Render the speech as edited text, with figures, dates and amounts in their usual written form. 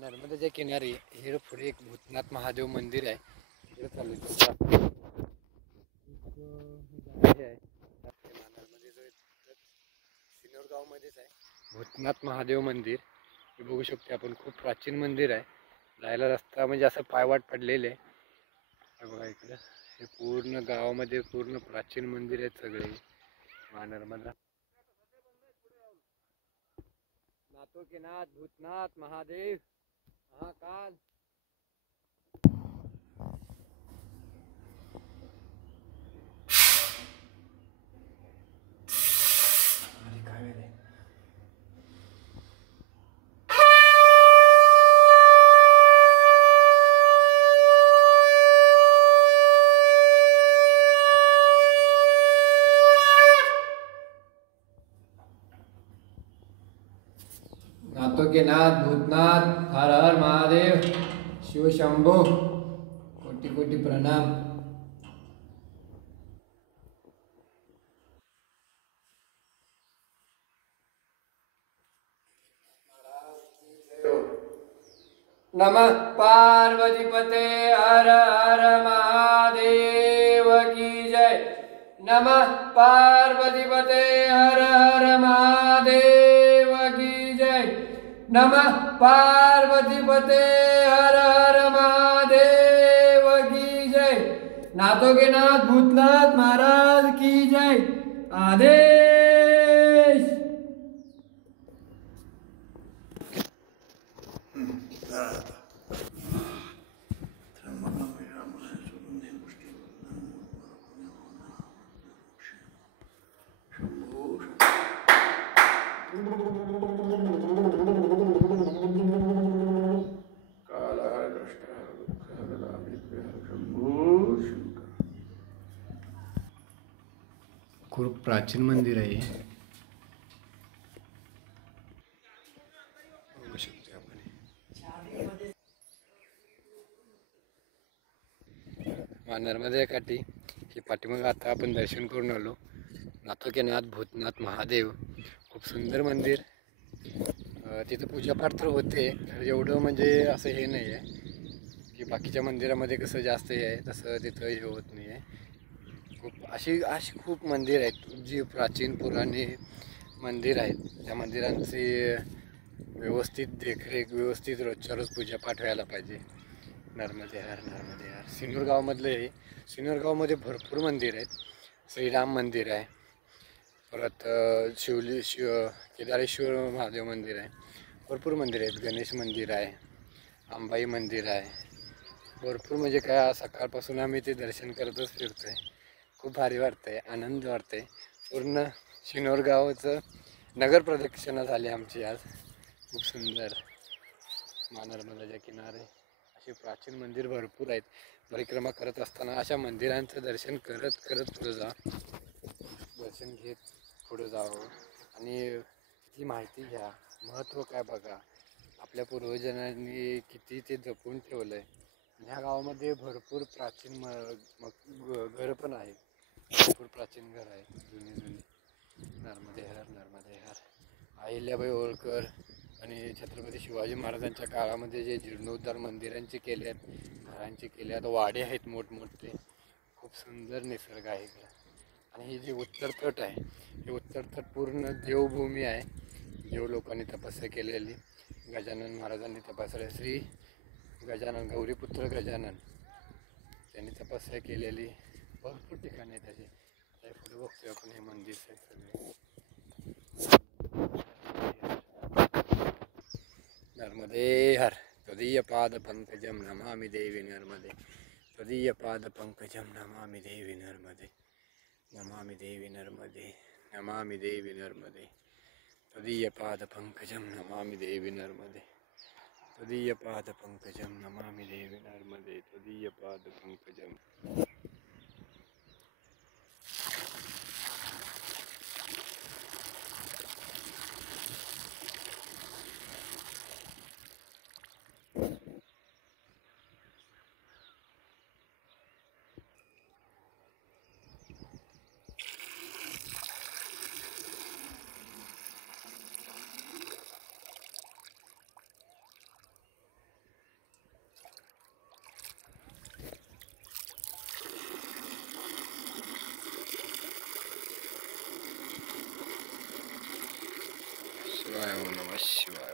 नर्मदेच्या किनारी हे पुढे एक भूतनाथ महादेव मंदिर आहे. तिकडे चालू सिनोर मध्येच आहे भूतनाथ महादेव मंदिर. हे बघू शकतो आपण, खूप प्राचीन मंदिर आहे. जायला रस्ता म्हणजे असं पायवाट पडलेले आहे. बघा इकडं हे पूर्ण गावामध्ये पूर्ण प्राचीन मंदिर आहेत सगळे. नर्मदा नाथों के नाथ भूतनाथ महादेव महाकाल. नाथों के नाथ भूतनाथ हर हर महादेव शिव शंभो कोटि कोटि प्रणाम. नमः पार्वती पते हर हर महादेव की जय. नमः पार्वती पते हर हर महादेव की जय. नमः पार्वती पते हर हर महादेव की जय. नाथों के नाथ भूतनाथ महाराज की जय. आदेश. खूप प्राचीन मंदिर आहे. बघू शकतो आपण. नर्मदा काठी ही पाठीमागे आता आपण दर्शन करून आलो. नाथों के नाथ भूतनाथ महादेव खूप सुंदर मंदिर. तिथं पूजापाठ तर होते, तर एवढं म्हणजे असं हे नाही आहे की बाकीच्या मंदिरामध्ये कसं जास्त हे आहे तसं तिथं हे होत नाही आहे. खूप अशी खूप मंदिर आहेत जी प्राचीन पुराणे मंदिर आहेत. त्या मंदिरांची व्यवस्थित देखरेख, व्यवस्थित रोजच्या रोज पूजापाठ व्हायला पाहिजे. नर्मदे हर नर्मदे हर. सिनोर गावामधलं हे. सिनोर गावामध्ये भरपूर मंदिर आहेत. श्रीराम मंदिर आहे, परत केदारेश्वर महादेव मंदिर आहे, भरपूर मंदिर आहेत. गणेश मंदिर आहे, अंबाई मंदिर आहे, भरपूर म्हणजे काय सकाळपासून आम्ही ते दर्शन करतच फिरतोय. खूप भारी वाटतंय, आनंद वाटतंय. पूर्ण सिनोर गावाचं नगर प्रदक्षिणा झाली आमची आज. खूप सुंदर. नर्मदाच्या किनारे असे प्राचीन मंदिर भरपूर आहेत. परिक्रमा करत असताना अशा मंदिरांचं दर्शन करत करत पुढे जा. दर्शन घेत पुढे जावं आणि ती माहिती घ्या. महत्त्व काय बघा. आपल्या पूर्वजांनी किती ते जपून ठेवलं आहे. ह्या गावामध्ये भरपूर प्राचीन घर पण आहेत. भरपूर प्राचीन घर आहेत, जुनी जुनी. नर्मदे हर नर्मदे हर. अहिल्याबाई होळकर आणि छत्रपती शिवाजी महाराजांच्या काळामध्ये जे जीर्णोद्धार मंदिरांचे केले आहेत, घरांचे केले आहेत, वाडे आहेत मोठमोठे. खूप सुंदर निसर्ग आहे इकडं. आणि हे जे उत्तर तट आहे, हे उत्तर तट पूर्ण देवभूमी आहे. देव लोकांनी तपस्या केलेली. गजानन महाराजांनी तपस्या, श्री गजानन गौरीपुत्र गजानन त्यांनी तपस्या केलेली. भरपूर ठिकाणी आहेत असे. पुढे बघतोय आपण हे मंदिर सगळे. नर्मदे हर. त्वदीय पाद पंकजम नमामि देवी नर्मदे. त्वदीय पाद पंकजम नमामि देवी नर्मदे. नमामि देवी नर्मदे. नमामि देवी नर्मदे. त्वदीय पाद पंकजम नमामि देवी नर्मदे. त्वदीय पाद पंकजम नमामि देवी नर्मदे. त्वदीय पाद पंकजम. शिवाय ओम नमः शिवाय.